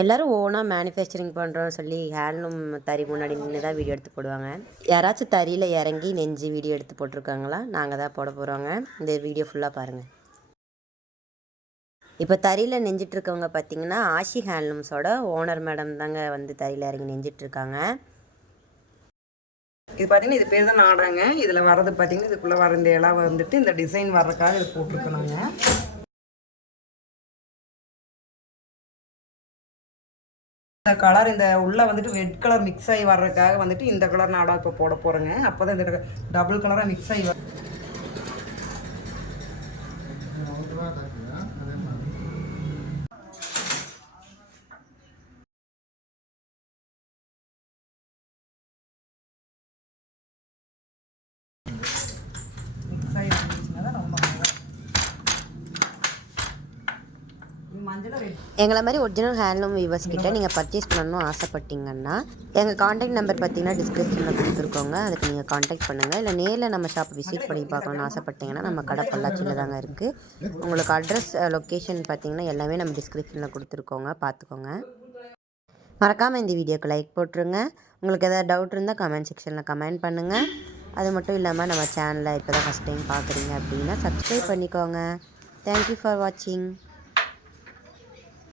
எல்லோரும் ஓனாக மேனுஃபேக்சரிங் பண்ணுறோன்னு சொல்லி ஹேண்ட்லூம் தறி முன்னாடி நின்று தான் வீடியோ எடுத்து போடுவாங்க. யாராச்சும் தறியில் இறங்கி நெஞ்சு வீடியோ எடுத்து போட்டிருக்காங்களா? நாங்கள் தான் போட போகிறோங்க. இந்த வீடியோ ஃபுல்லாக பாருங்கள். இப்போ தறியில் நெஞ்சிட்ருக்கவங்க பார்த்திங்கன்னா ஆஷி ஹேண்ட்லூம்ஸோட ஓனர் மேடம் தாங்க வந்து தறியில் இறங்கி நெஞ்சிட்ருக்காங்க. இது பார்த்தீங்கன்னா இது பேர் தான் நாடாங்க. இதில் வர்றது பார்த்தீங்கன்னா இதுக்குள்ளே வர இந்த இலை வந்துட்டு இந்த டிசைன் வர்றதுக்காக இது போட்டிருக்கோங்க. இந்த கலர் இந்த உள்ளே வந்துட்டு ரெட் கலர் மிக்ஸ் ஆகி வர்றதுக்காக வந்துட்டு இந்த கலர் நாடா இப்போ போட போகிறேங்க. அப்போ தான் இந்த டபுள் கலராக மிக்ஸ் ஆகி வரும். மிக்ஸ் ஆகி வந்துச்சுன்னா தான் ரொம்ப எங்களை மாதிரி ஒரிஜினல் ஹேண்ட்லூம் வீவர்ஸ் கிட்ட நீங்கள் பர்ச்சேஸ் பண்ணணும்னு ஆசைப்பட்டீங்கன்னா எங்கள் காண்டாக்ட் நம்பர் பார்த்தீங்கன்னா டிஸ்கிரிப்ஷனில் கொடுத்துருக்கோங்க. அதுக்கு நீங்கள் காண்டாக்ட் பண்ணுங்கள். இல்லை நேரில் நம்ம ஷாப்பை விசிட் பண்ணி பார்க்கணுன்னு ஆசைப்பட்டீங்கன்னா நம்ம கடை பொள்ளாச்சியில் தாங்க இருக்குது. உங்களுக்கு அட்ரஸ் லொக்கேஷன் பார்த்தீங்கன்னா எல்லாமே நம்ம டிஸ்கிரிப்ஷனில் கொடுத்துருக்கோங்க, பார்த்துக்கோங்க. மறக்காமல் இந்த வீடியோக்கு லைக் போட்டுருங்க. உங்களுக்கு எதாவது டவுட் இருந்தால் கமெண்ட் செக்ஷனில் கமெண்ட் பண்ணுங்கள். அது மட்டும் இல்லாமல் நம்ம சேனலை இப்போ தான் ஃபஸ்ட் டைம் பார்க்குறீங்க அப்படின்னா சப்ஸ்கிரைப் பண்ணிக்கோங்க. தேங்க்யூ ஃபார் வாட்சிங்.